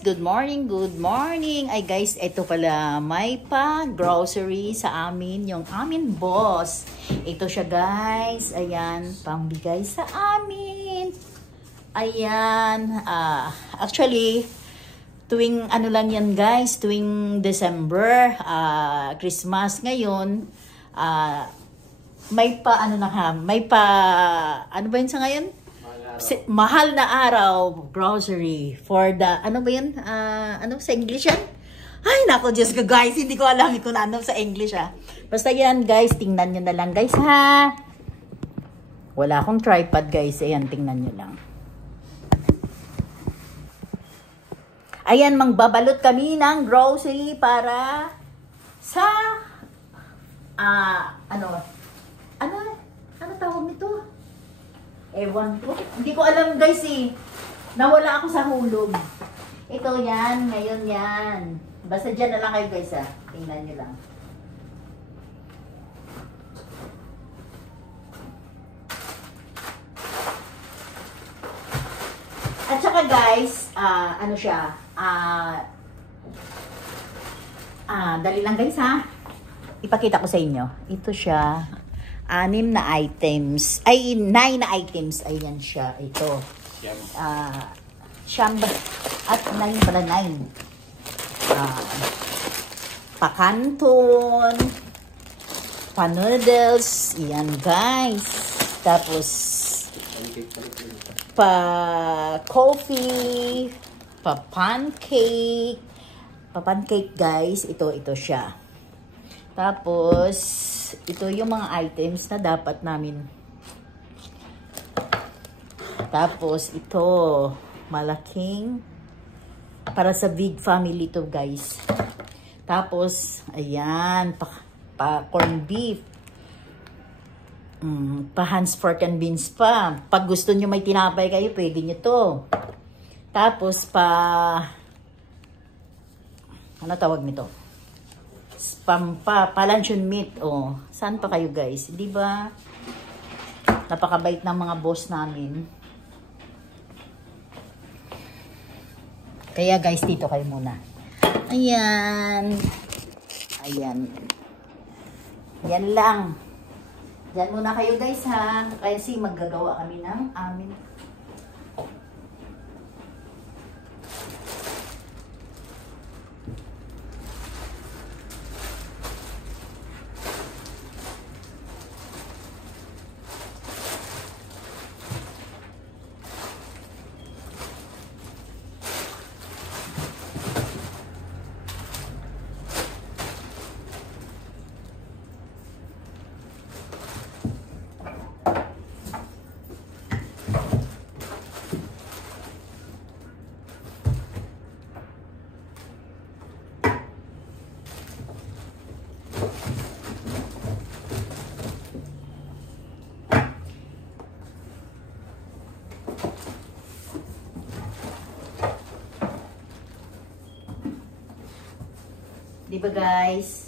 Good morning, good morning. Ay guys, ito pala, may pa-grocery sa amin, yung amin boss. Ito siya guys, ayan, pambigay sa amin. Ayan, actually, tuwing ano lang yan guys, tuwing December, Christmas ngayon, may pa ano na ha, may pa, ano ba yun sa ngayon? Mahal na araw grocery for the ano ba yan ano sa English yan, ay nako Diyos ko guys, hindi ko alam kung ano sa English basta yan guys, tingnan nyo na lang guys ha, wala akong tripod guys, ayan tingnan nyo lang, ayan mangbabalot kami ng grocery para sa ano tawag nito? Ewan ko. Hindi ko alam guys nawala ako sa hulog. Ito yan, ngayon yan. Basta dyan na lang kayo guys tingnan nyo lang. At saka guys, ano siya, dali lang guys ipakita ko sa inyo. Ito siya. 6 na items. Ay, 9 na items. Ayan siya. Ito. Siyam. At 9 pala, 9. Pakanton. Pa-noodles. Ayan, guys. Tapos, pa-coffee. Pa-pancake. Pa-pancake, guys. Ito siya. Tapos, ito yung mga items na dapat namin. Tapos, ito, malaking, para sa big family to guys. Tapos, ayan, pa corn beef. Pa Hans pork and beans pa. Pag gusto nyo may tinapay kayo, pwede nyo to. Tapos, ano tawag nito? Palanchon meat. Saan pa kayo guys? Di ba? Napakabait ng mga boss namin. Kaya guys, dito kayo muna. Ayan. Ayan. Yan lang. Diyan muna kayo guys kasi maggagawa kami ng amin. Di ba guys?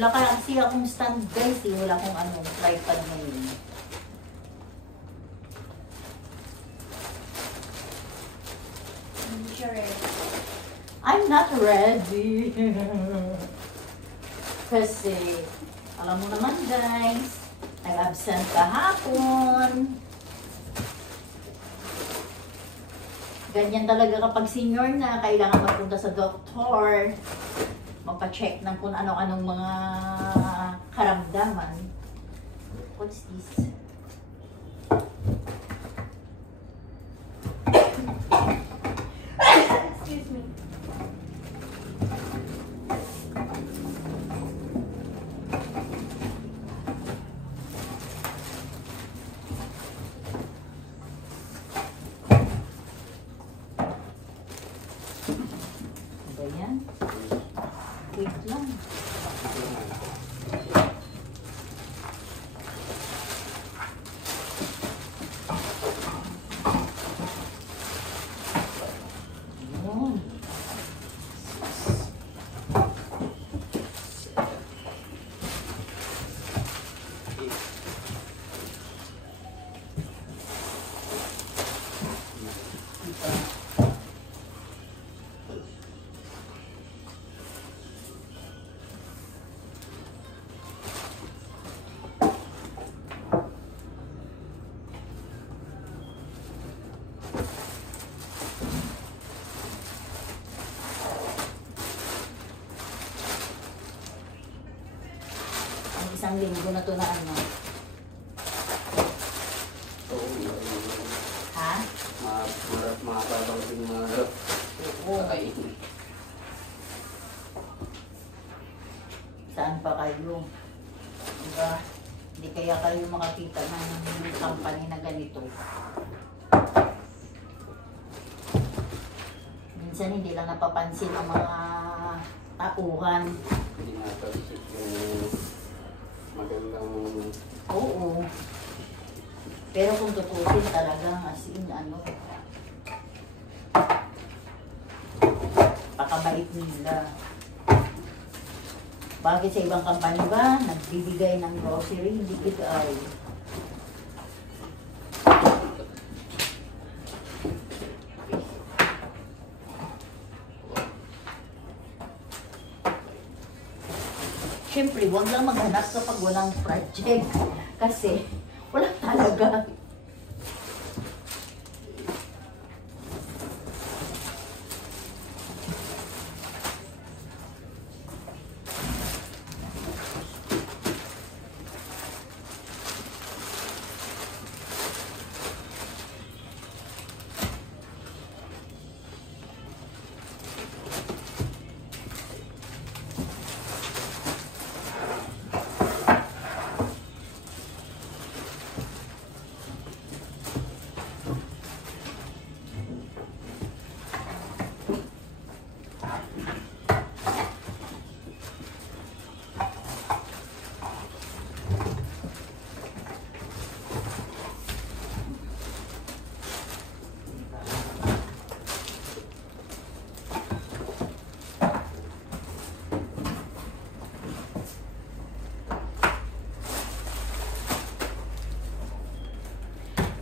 Wala kasi akong stand guys wala akong tripod ngayon. I'm not ready. Kasi, alam mo naman guys, nag-absent kahapon. Ganyan talaga kapag senior na, kailangan magpunta sa doktor. Magpa-check ng kung ano-anong mga karamdaman. What's this? Excuse me. Wait lang. Yun. Isang linggo na to na ano. Ha? Makakabang din mga kakainin. Saan pa kayo? Diba? Hindi kaya kayo makakita ng company na ganito. Minsan hindi lang napapansin ang mga tauhan. Hindi napagisip yung magandang... Oo. Pero kung tutusin talagang as in ano, pakabait nila. Bakit sa ibang company ba, nagbibigay ng grocery, hindi bigay? Siyempre, huwag lang maghanap kapag walang project. Kasi, wala talaga.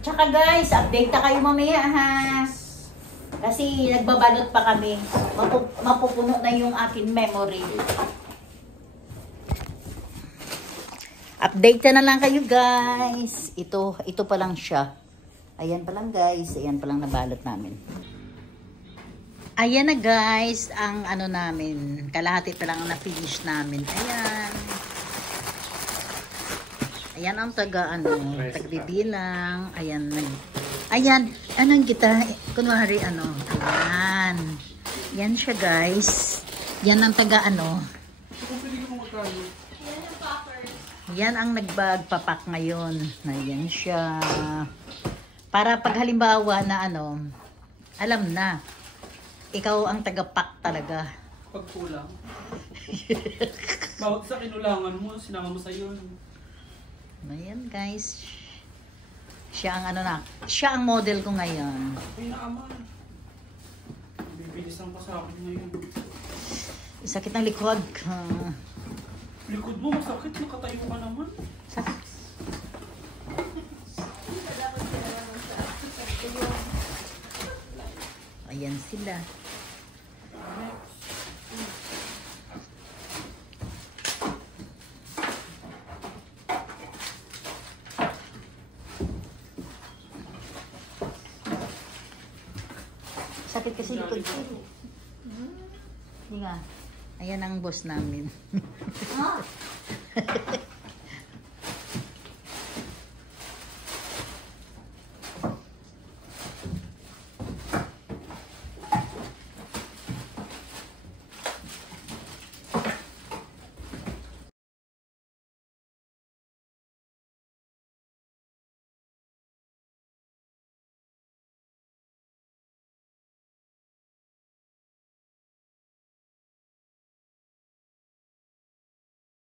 Tsaka guys, update na kayo mamaya ha. Kasi nagbabalot pa kami. Mapupuno na yung akin memory. Update na lang kayo guys. Ito pa lang siya. Ayan pa lang guys. Ayan pa lang nabalot namin. Ayan na guys. Ang ano namin. Kalahati pa lang na finish namin. Ayan. Ayan ang tagbibilang. Ayan. Ayan. Anong kita? Kunwari ano. Ayan. Yan siya guys. Yan ang Yan ang nagpagpapak ngayon. Ayan siya. Para pag halimbawa na ano, alam na. Ikaw ang tagapak talaga. Pag kulang. Bawat sa kinulangan mo, sinama mo sa yun. Ayan guys. Siya ang siya ang model ko ngayon. Ay naaman. Bibilisan pa sa akin ngayon. Sakit ng likod. Likod mo masakit, nakatayo ka naman. Sakit. Ayan sila. Sakit kasi likod ko. Hindi nga. Ayan ang boss namin.